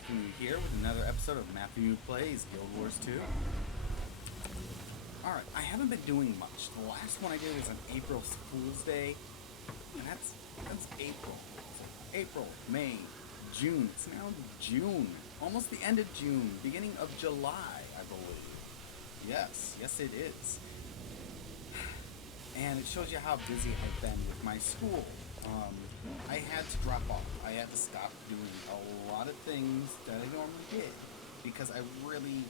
Matthamew here with another episode of Matthamew Plays Guild Wars 2. Alright, I haven't been doing much. The last one I did was on April Fool's Day, and that's April. So April, May, June. It's now June. Almost the end of June, beginning of July, I believe. Yes it is. And it shows you how busy I've been with my school. I had to drop off. I had to stop doing a lot of things that I normally did because I really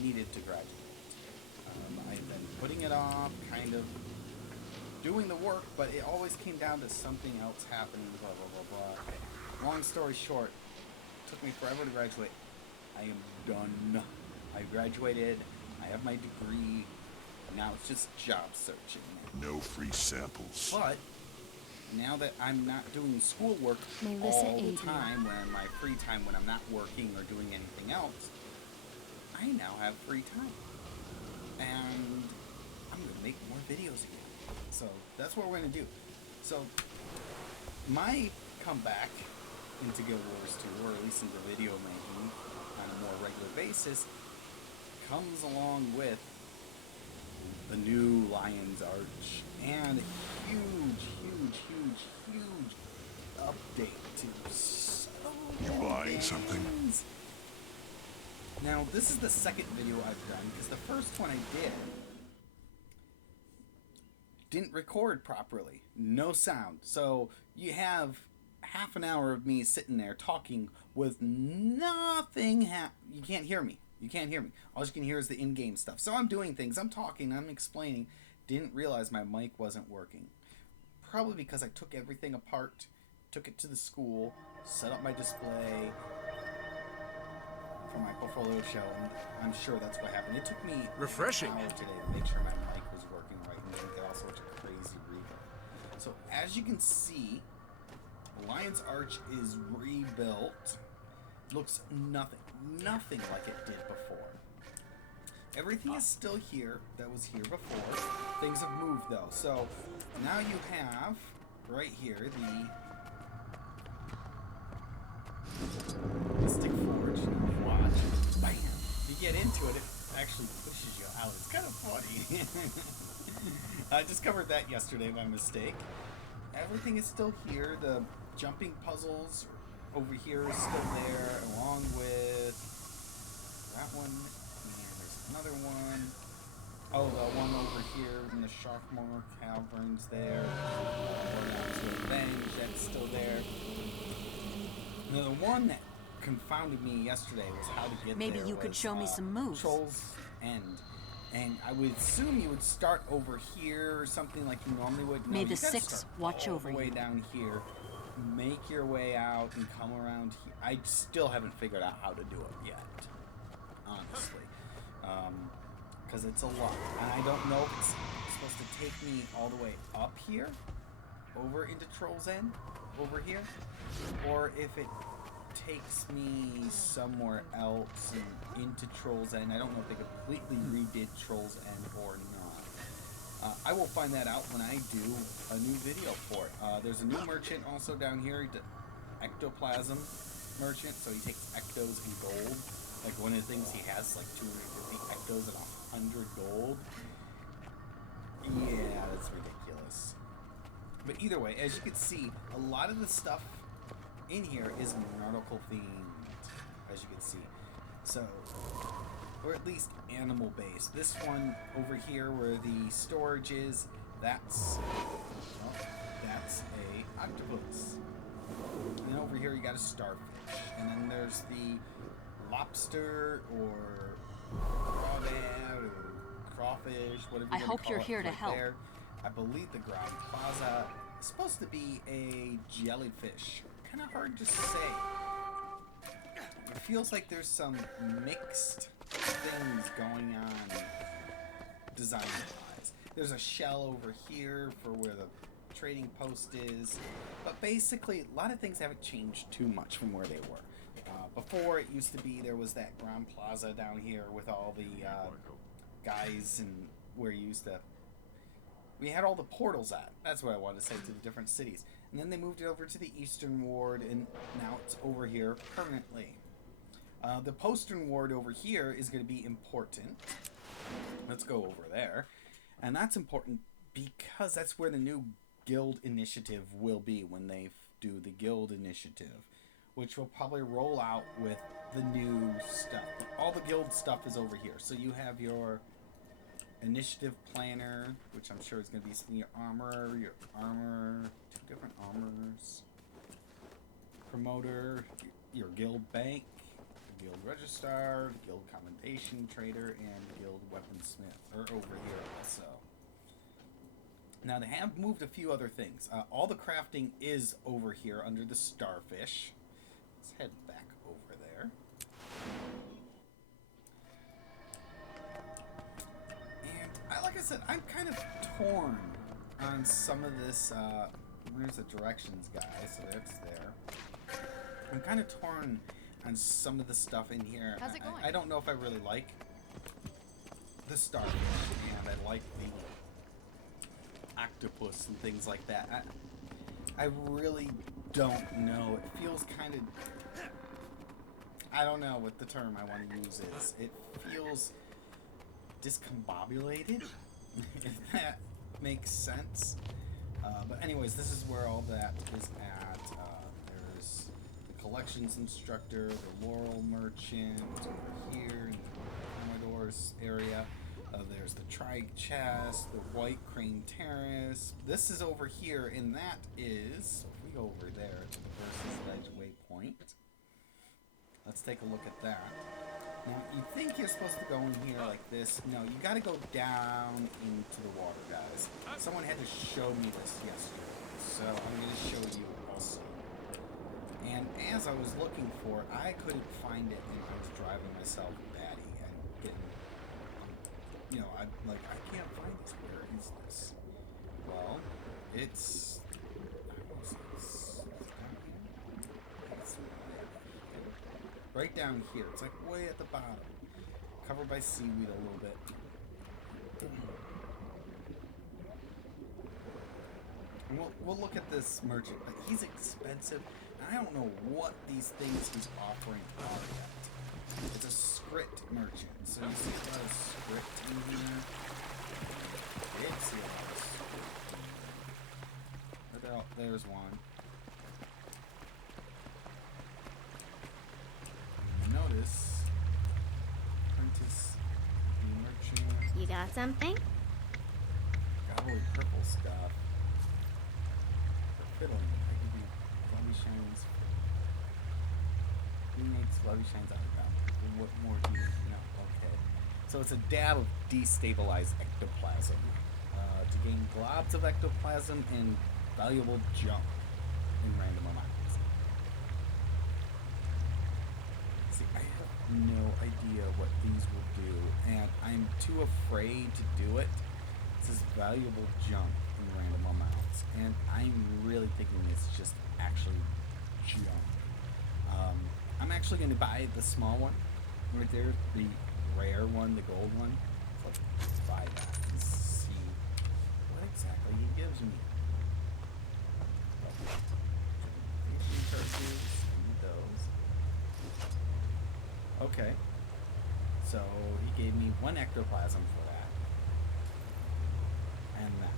needed to graduate. I've been putting it off, kind of doing the work, but it always came down to something else happening, blah, blah, blah, blah. Okay. Long story short, it took me forever to graduate. I am done. I graduated. I have my degree. Now it's just job searching. No free samples. But now that I'm not doing schoolwork all the time, when my free time, when I'm not working or doing anything else, I now have free time. And I'm going to make more videos again. So that's what we're going to do. So my comeback into Guild Wars 2, or at least into video making on a more regular basis, comes along with the new Lion's Arch and a huge update to so You buying things. something? Now, this is the second video I've done, because the first one I didn't record properly. No sound. So you have half an hour of me sitting there talking with nothing you can't hear me. You can't hear me. All you can hear is the in-game stuff. So I'm doing things. I'm talking. I'm explaining. Didn't realize my mic wasn't working. Probably because I took everything apart, took it to the school, set up my display for my portfolio show, and I'm sure that's what happened. It took me refreshing an hour today to make sure my mic was working right and didn't get all sorts of crazy reverb. So as you can see, Lion's Arch is rebuilt. Looks nothing like it did before. Everything is still here that was here before. Things have moved though. So now you have right here the stick forge. Watch. Bam! If you get into it, it actually pushes you out. It's kind of funny. I just covered that yesterday by mistake. Everything is still here. The jumping puzzles over here is still there, along with that one, and there's another one. Oh, the one over here in the Sharkmoor Caverns there. Revenge, that's still there. Now, the one that confounded me yesterday was how to get there. Maybe you could show me some moves. Troll's End. And I would assume you would start over here or something like you normally would. No, May the Six watch over you. Way down here. Make your way out and come around here. I still haven't figured out how to do it yet, honestly, because it's a lot, and I don't know if it's supposed to take me all the way up here, over into Troll's End, over here, or if it takes me somewhere else and into Troll's End. I don't know if they completely redid Troll's End or not. I will find that out when I do a new video for it. There's a new merchant also down here, ectoplasm merchant, so he takes ectos and gold. Like one of the things he has like 250 ectos and 100 gold. Yeah, that's ridiculous. But either way, as you can see, a lot of the stuff in here is nautical themed, as you can see. So, or at least animal based. This one over here where the storage is, that's a octopus. And then over here you got a starfish. And then there's the lobster or crawdad or crawfish, whatever you I hope you're here to help. There. I believe the ground plaza is supposed to be a jellyfish. Kind of hard to say. It feels like there's some mixed things going on design-wise. There's a shell over here for where the trading post is. But basically, a lot of things haven't changed too much from where they were. Before, it used to be there was that Grand Plaza down here with all the guys and where you used to... We had all the portals at. That's what I wanted to say, to the different cities. And then they moved it over to the Eastern Ward, and now it's over here permanently. The Postern Ward over here is going to be important. Let's go over there. And that's important because that's where the new guild initiative will be when they do the guild initiative, which will probably roll out with the new stuff. All the guild stuff is over here. So you have your initiative planner, which I'm sure is going to be your armor, 2 different armors, promoter, your guild bank, guild registrar, guild commendation trader, and guild weaponsmith are over here also. Now they have moved a few other things. All the crafting is over here under the starfish. Let's head back over there. And like I said, I'm kind of torn on some of this. Where's the directions guy? So that's there. I'm kind of torn on some of the stuff in here. How's it going? I don't know if I really like the starfish, and I like the octopus and things like that. I really don't know. It feels kind of... I don't know what the term I want to use is. It feels discombobulated, if that makes sense. But anyways, this is where all that is at. There's the collections instructor, the Laurel merchant, over here in the Commodore's area. There's the Trike chest, the White Crane Terrace. This is over here, and that is, if we go over there to the Versus Ledge waypoint. Let's take a look at that. Now, you think you're supposed to go in here like this. No, you gotta go down into the water, guys. Someone had to show me this yesterday, so I'm gonna show you also. And as I was looking for it, I couldn't find it, and I was driving myself batty and getting... You know, I can't find this. Where is this? Well, it's right down here. It's like way at the bottom, covered by seaweed a little bit. And we'll look at this merchant, but he's expensive, and I don't know what these things he's offering are yet. It's a script merchant, so you see a lot of script in here. Did see a lot of script. There's one. Notice apprentice merchant. You got something? Gobbly purple stuff. For fiddling, I give you Glubby Shines. He makes Glubby Shines out of that. What more do you know? Okay. So it's a dab of destabilized ectoplasm. To gain globs of ectoplasm and valuable junk in random amounts. See, I have no idea what these will do, and I'm too afraid to do it. This is valuable junk in random amounts, and I'm really thinking it's just actually junk. I'm actually going to buy the small one right there, the rare one, the gold one. So let's buy that and see what exactly he gives me. Need those. Okay. So he gave me 1 ectoplasm for that. And that.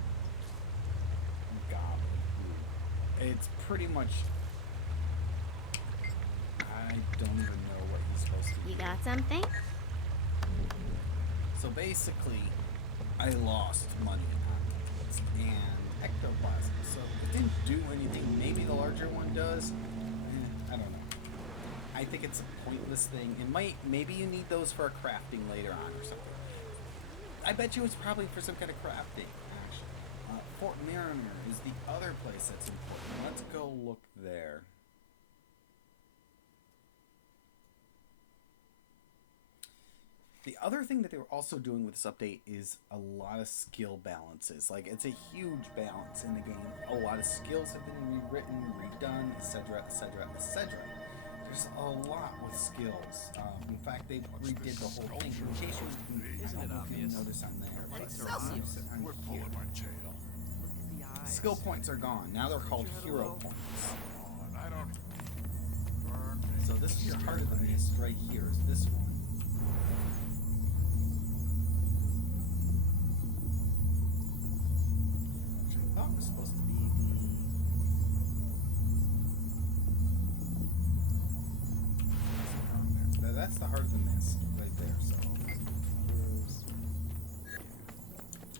Goblin. It's pretty much... I don't even know what he's supposed to do. You got something? So basically, I lost money on it and ectoplasm. So it didn't do anything. Maybe the larger one does. I don't know. I think it's a pointless thing. It might. Maybe you need those for a crafting later on or something. I bet you it's probably for some kind of crafting. Actually, Fort Mariner is the other place that's important. Let's go look there. The other thing that they were also doing with this update is a lot of skill balances. Like, it's a huge balance in the game. A lot of skills have been rewritten, redone, etc., etc., etc. There's a lot with skills. In fact, they redid the whole thing. In case you didn't notice on there. We're pulling my tail. skill points are gone. Now they're called hero points. So this is your Heart of the Mist right here, is this one. Which I thought was supposed to be the... Now that's the Heart of the Mist right there, so...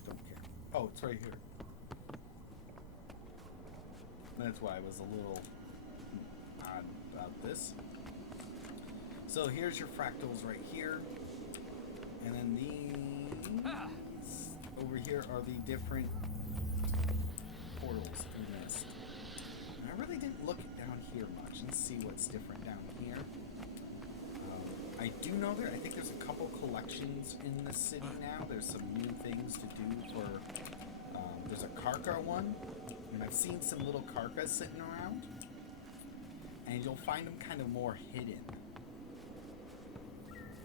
Don't care. Oh, it's right here. That's why I was a little odd about this. So here's your fractals right here. And then these over here are the different portals in this. And I really didn't look down here much and see what's different down here. I do know I think there's a couple collections in the city now. There's some new things to do for, there's a Karka one. And I've seen some little Karkas sitting around. And you'll find them kind of more hidden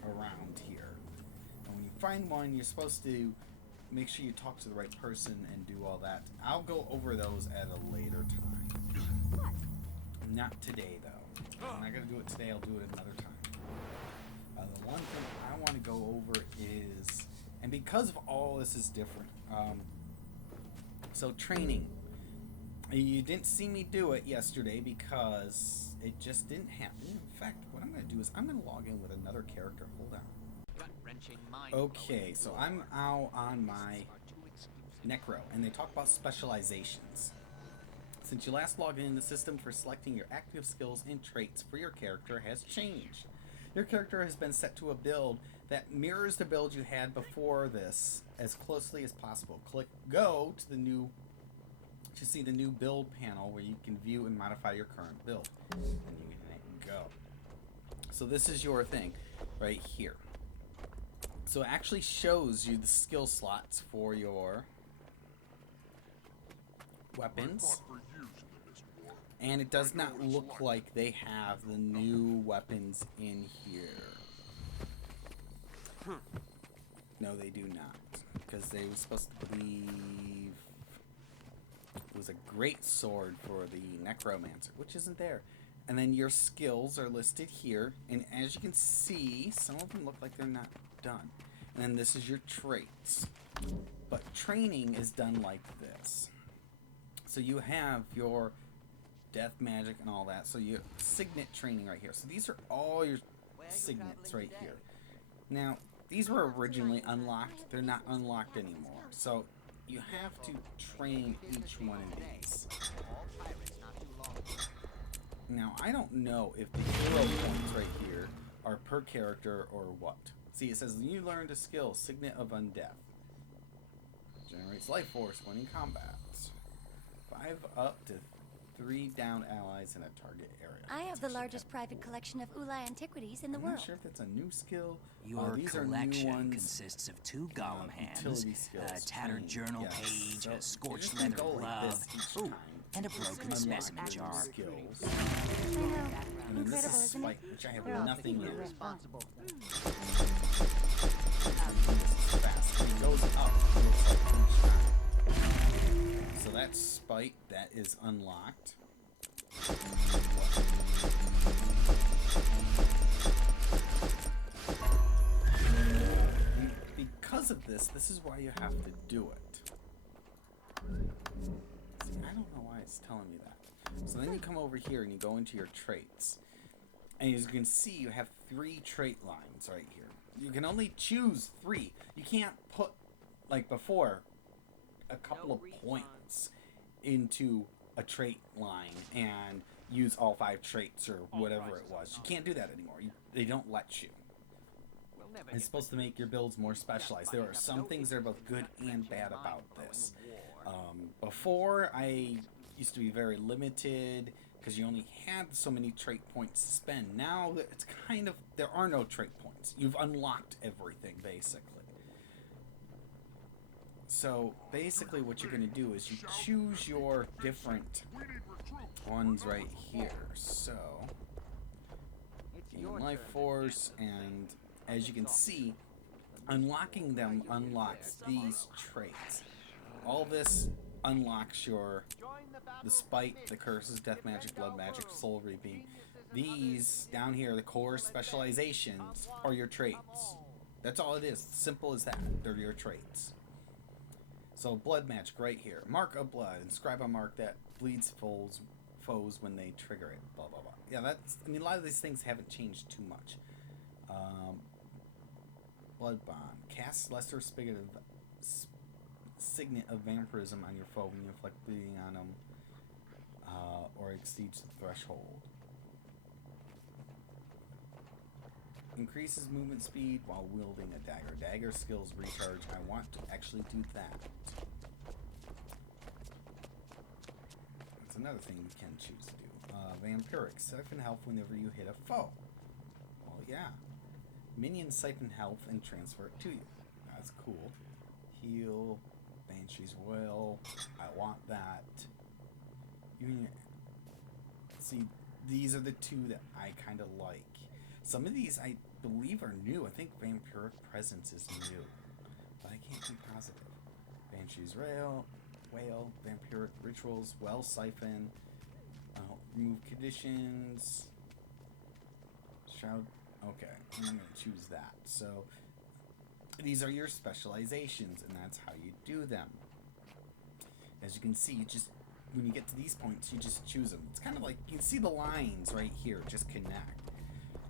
around here. And when you find one, you're supposed to make sure you talk to the right person and do all that. I'll go over those at a later time. Not today, though. I'm not going to do it today. I'll do it another time. The one thing I want to go over is, and because of all this is different, so training. You didn't see me do it yesterday because it just didn't happen. In fact, what I'm going to do is I'm going to log in with another character. Hold on. Okay, so I'm out on my Necro, and they talk about specializations. Since you last logged in, the system for selecting your active skills and traits for your character has changed. Your character has been set to a build that mirrors the build you had before this as closely as possible. Click Go to see the new build panel where you can view and modify your current build. And you can go. So this is your thing right here. So it actually shows you the skill slots for your weapons. And it does not look like they have the new weapons in here. No, they do not. Because they were supposed to believe it was a great sword for the Necromancer, which isn't there. And then your skills are listed here. And as you can see, some of them look like they're not done. And then this is your traits. But training is done like this. So you have your death magic and all that. So your signet training right here. So these are all your signets right here. Now, these were originally unlocked. They're not unlocked anymore. So you have to train each one of these. Now, I don't know if the hero points right here are per character or what. See, it says you learned a skill, Signet of Undeath. Generates life force when in combat. 5 up to 3 down allies in a target area. I have the largest private collection of Ulai antiquities in the world. I'm not sure if that's a new skill. Your These collection are new ones. Consists of 2 golem hands, skills, a tattered journal page, so a scorched you're just leather gonna go like glove, this each ooh, time. and a broken Unlock specimen your jar. skills. I know. And then this Incredible, is isn't spite, it? which I have nothing in. Responsible. This is fast. And it goes up. It looks like each time. So that's spite. That is unlocked. Because of this is why you have to do it. See, I don't know why it's telling me that. So then you come over here and you go into your traits. And as you can see, you have 3 trait lines right here. You can only choose 3. You can't put, like before, a couple of points into a trait line and use all 5 traits or whatever it was. You can't do that anymore. They don't let you. It's supposed to make your builds more specialized. There are some things that are both good and bad about this. Before, I used to be very limited because you only had so many trait points to spend. Now, it's kind of, there are no trait points. You've unlocked everything, basically. So, basically what you're going to do is you choose your different ones right here. So, life force, and as you can see, unlocking them unlocks these traits. All this unlocks the spite, the curses, death magic, blood magic, soul reaping. These down here, the core specializations, are your traits. That's all it is. Simple as that. They're your traits. So blood magic right here. Mark of blood. Inscribe a mark that bleeds foes when they trigger it. Blah, blah, blah. Yeah, that's... I mean, a lot of these things haven't changed too much. Blood bond. Cast lesser signet of vampirism on your foe when you inflict bleeding on them or exceeds the threshold. Increases movement speed while wielding a dagger. Dagger skills recharge. I want to actually do that. That's another thing you can choose to do. Vampiric. Siphon health whenever you hit a foe. Well, yeah. Minions siphon health and transfer it to you. That's cool. Heal. Banshee's Will. I want that. You can see, these are the two that I kind of like. Some of these I believe are new. I think Vampiric Presence is new, but I can't be positive. Banshee's Whale, Vampiric Rituals, Well Siphon, remove conditions, Shroud. Okay, I'm going to choose that. So these are your specializations, and that's how you do them. As you can see, you just, when you get to these points, you just choose them. It's kind of like, you can see the lines right here, just connect.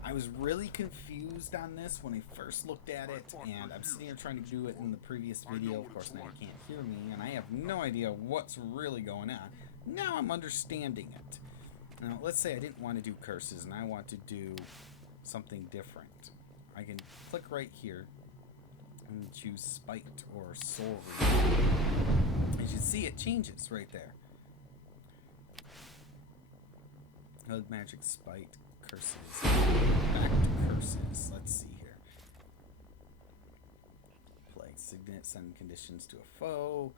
I was really confused on this when I first looked at it, and I'm sitting here trying to do it in the previous video. Of course, now you can't hear me, and I have no idea what's really going on. Now I'm understanding it. Now, let's say I didn't want to do curses, and I want to do something different. I can click right here and choose Spite or Soul. As you see, it changes right there. Blood magic, Spite, curses. Back to curses. Let's see here. Plague signet, send conditions to a foe.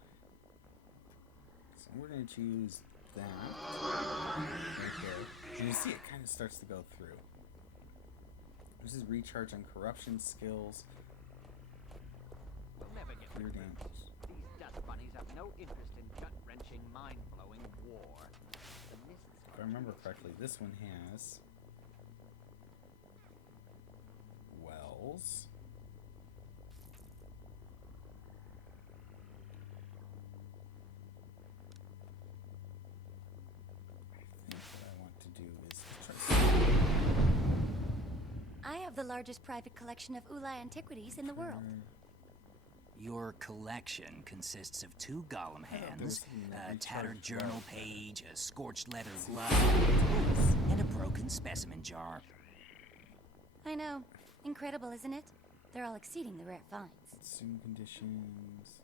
So we're going to choose that right there. And you see it kind of starts to go through. This is recharge on corruption skills. We'll never get rid of them. These dust bunnies have no interest in gut-wrenching, mind-blowing war. The mists If I remember correctly, this one has Wells. I think what I want to do is try. I have the largest private collection of Ulai antiquities in the world. Your collection consists of 2 golem hands, a tattered journal page, a scorched leather glove, and a broken specimen jar. I know. Incredible, isn't it? They're all exceeding the rare finds. Consume conditions.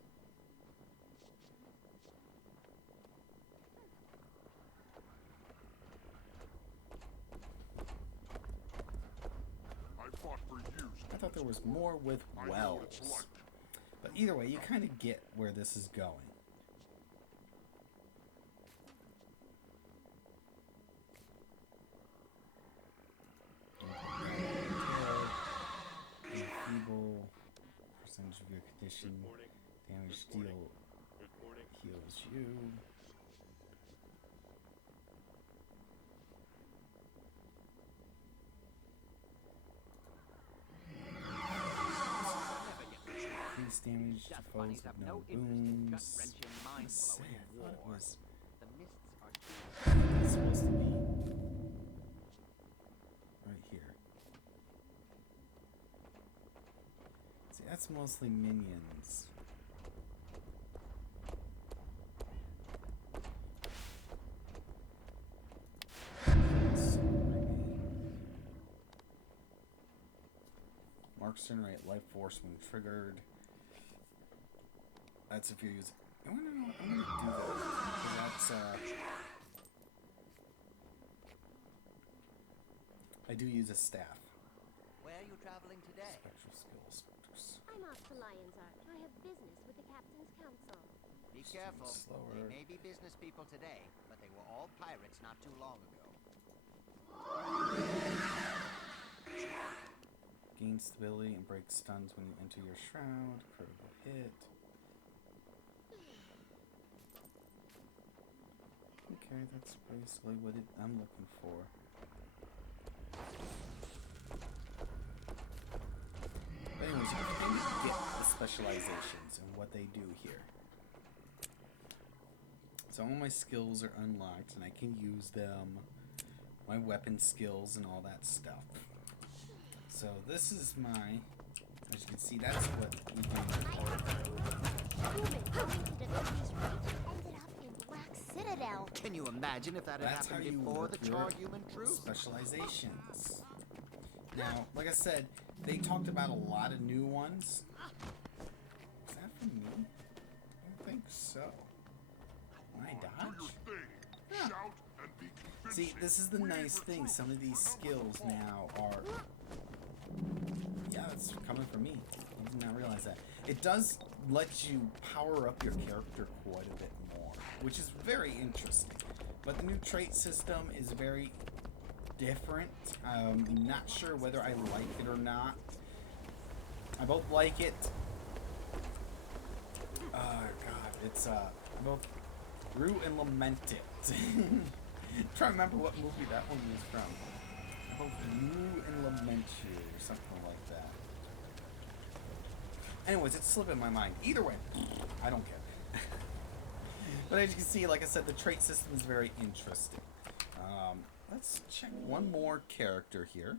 I thought there was more with Wells. But either way, you kind of get where this is going. Enfeeble. Percentage of your condition. Damage deal heals you. Increase damage to foes with no boons. Let's see, I thought it was... The mists are It's supposed to be right here. See, that's mostly minions. Marks generate life force when triggered. That's if you're using. I want to know. I'm gonna do that. Because that's I do use a staff. Where are you traveling today? Spectral skills. I'm off to Lion's Ark. I have business with the Captain's Council. Be careful. Slower. They may be business people today, but they were all pirates not too long ago. Gain stability and break stuns when you enter your shroud. Critical hit. Okay, that's basically what I'm looking for. But anyways, you can get the specializations and what they do here. So all my skills are unlocked and I can use them. My weapon skills and all that stuff. So this is my, as you can see, that's what we can Human coming to defend these rights ended up in Black Citadel. Can you imagine if that had That's how happened you before work the your charred human truth? specializations. Now, like I said, they talked about a lot of new ones. Is that for me? I don't think so. Can I dodge? Yeah. See, this is the nice thing. Some of these skills now are... Yeah, it's coming from me. I did not realize that. It does let you power up your character quite a bit more, which is very interesting. But the new trait system is very different. I'm not sure whether I like it or not. I both like it. God, it's both rue and lament it. I'm trying to remember what movie that one was from. I both rue and lament you, or something like that. Anyways, it's slipping my mind. Either way, I don't care. But as you can see, like I said, the trait system is very interesting. Let's check one more character here.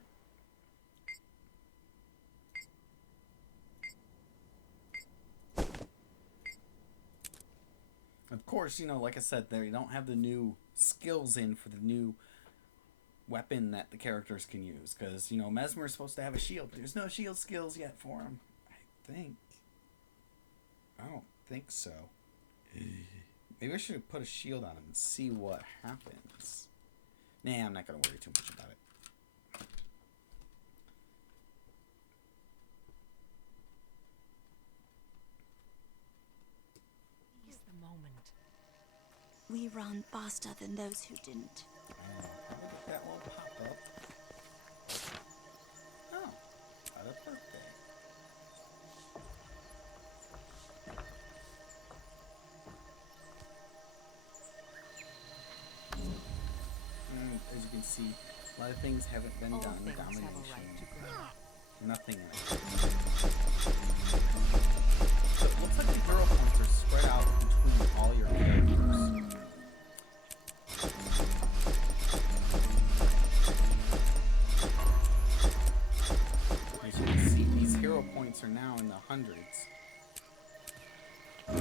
Of course, you know, like I said, they don't have the new skills in for the new weapon that the characters can use. Because, you know, Mesmer's supposed to have a shield. There's no shield skills yet for him. I don't think so. Maybe I should have put a shield on him and see what happens. Nah, I'm not going to worry too much about it. Here's the moment. We run faster than those who didn't. Oh, how did that little pop up? Oh, had a birthday. As you can see, a lot of things haven't been All done. things have a Domination. right to grow. Nothing in it. So it looks like the hero points are spread out between all your characters. As you can see, these hero points are now in the hundreds. So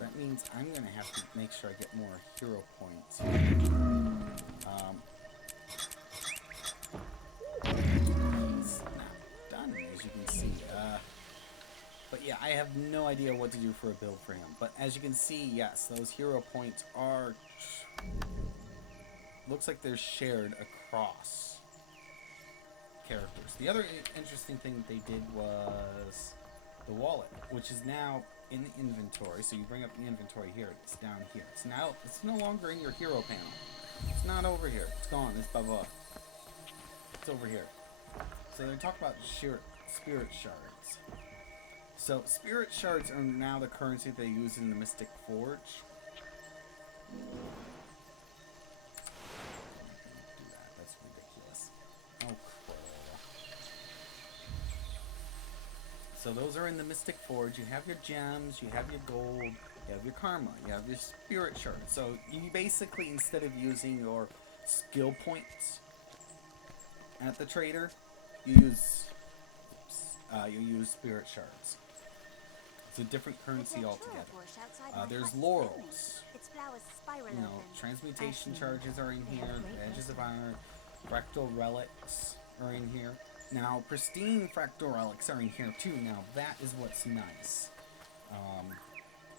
that means I'm going to have to make sure I get more hero points. He's not done, as you can see. But yeah, I have no idea what to do for a build for him. But as you can see, yes, those hero points are... Looks like they're shared across characters. The other interesting thing that they did was the wallet, which is now in the inventory. So you bring up the inventory here. It's down here. It's no longer in your hero panel. It's not over here. It's gone. It's blah blah. It's over here. So they talk about spirit shards. So spirit shards are now the currency they use in the Mystic Forge. Do that. That's ridiculous. Oh, crap. So those are in the Mystic Forge. You have your gems, you have your gold, you have your karma, you have your spirit shards. So you basically, instead of using your skill points at the trader, you use spirit shards. It's a different currency altogether. There's laurels. You know, transmutation charges are in here. Edges of iron, fractal relics are in here. Now, pristine fractal relics are in here too. Now, that is what's nice.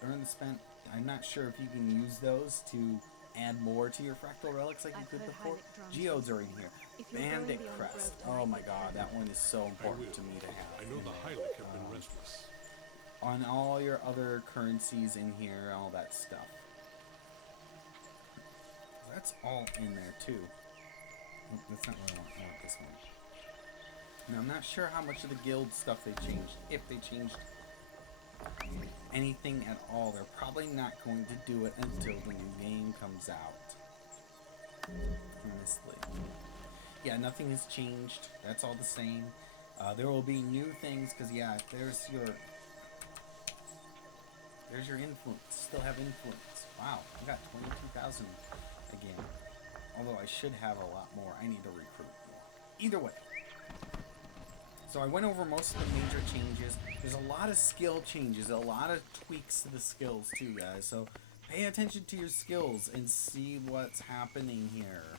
Earn the spent. I'm not sure if you can use those to add more to your fractal relics like you could before. Geodes are in here. Bandit crest. Oh my god, that one is so important to me to have. I know the Hylic have been restless. On all your other currencies in here, all that stuff. That's all in there too. Oh, that's not what I want. I want this one. Now, I'm not sure how much of the guild stuff they changed, if they changed anything at all. They're probably not going to do it until the new game comes out. Honestly. Yeah, nothing has changed. That's all the same. There will be new things, because yeah, there's your influence. Still have influence. Wow, I got 22,000 again. Although I should have a lot more. I need to recruit more. Either way. So I went over most of the major changes. There's a lot of skill changes, a lot of tweaks to the skills too, guys. So pay attention to your skills and see what's happening here.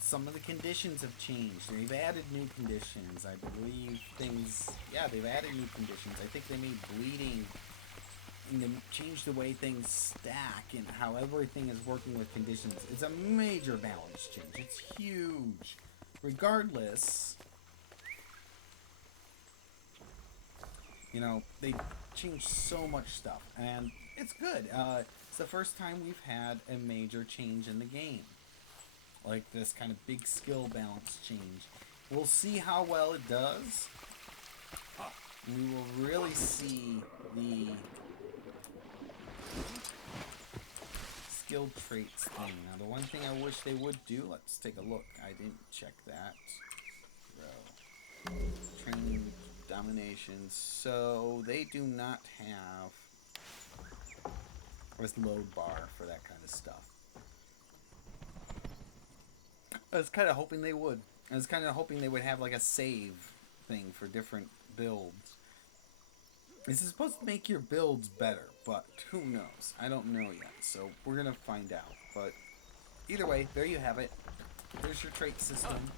Some of the conditions have changed. They've added new conditions. I believe things... Yeah, they've added new conditions. I think they made bleeding... and they changed the way things stack and how everything is working with conditions. It's a major balance change. It's huge. Regardless... You know, they changed so much stuff. And it's good. It's the first time we've had a major change in the game. Like this kind of big skill balance change. We'll see how well it does. We will really see the skill traits thing. Now, the one thing I wish they would do, let's take a look. I didn't check that. Training, domination. So, they do not have this load bar for that kind of stuff. I was kind of hoping they would. I was kind of hoping they would have like a save thing for different builds. This is supposed to make your builds better, but who knows? I don't know yet, so we're going to find out. But either way, there you have it. There's your trait system.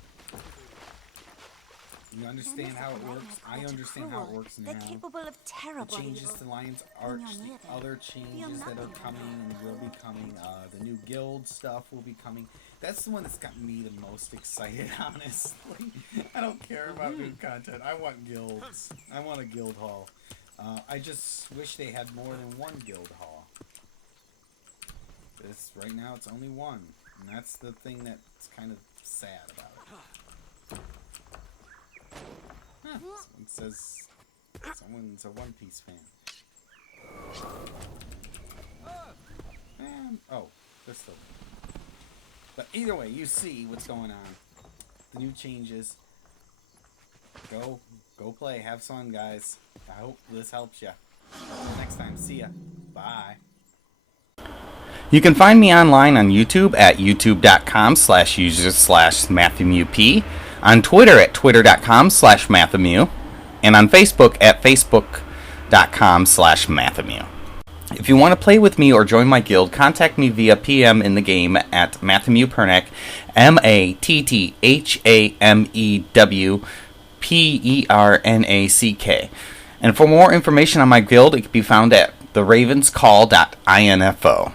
You understand how it works. I understand how it works now. They're capable of terrible The changes to Lion's Arch, the other changes that are coming and will be coming. The new guild stuff will be coming. That's the one that's got me the most excited, honestly. I don't care about new content. I want guilds. I want a guild hall. I just wish they had more than one guild hall. Right now it's only one. And that's the thing that's kind of sad about it. Huh. Someone says someone's a One Piece fan. And, oh, they're still there. But either way, you see what's going on. The new changes. Go play. Have fun, guys. I hope this helps you. Until next time, see ya. Bye. You can find me online on YouTube at youtube.com/user/MatthewP, on Twitter at twitter.com/Matthamew, and on Facebook at facebook.com/Matthamew. If you want to play with me or join my guild, contact me via PM in the game at Matthamew Pernack, MATTHAMEWPERNACK. And for more information on my guild, it can be found at theravenscall.info.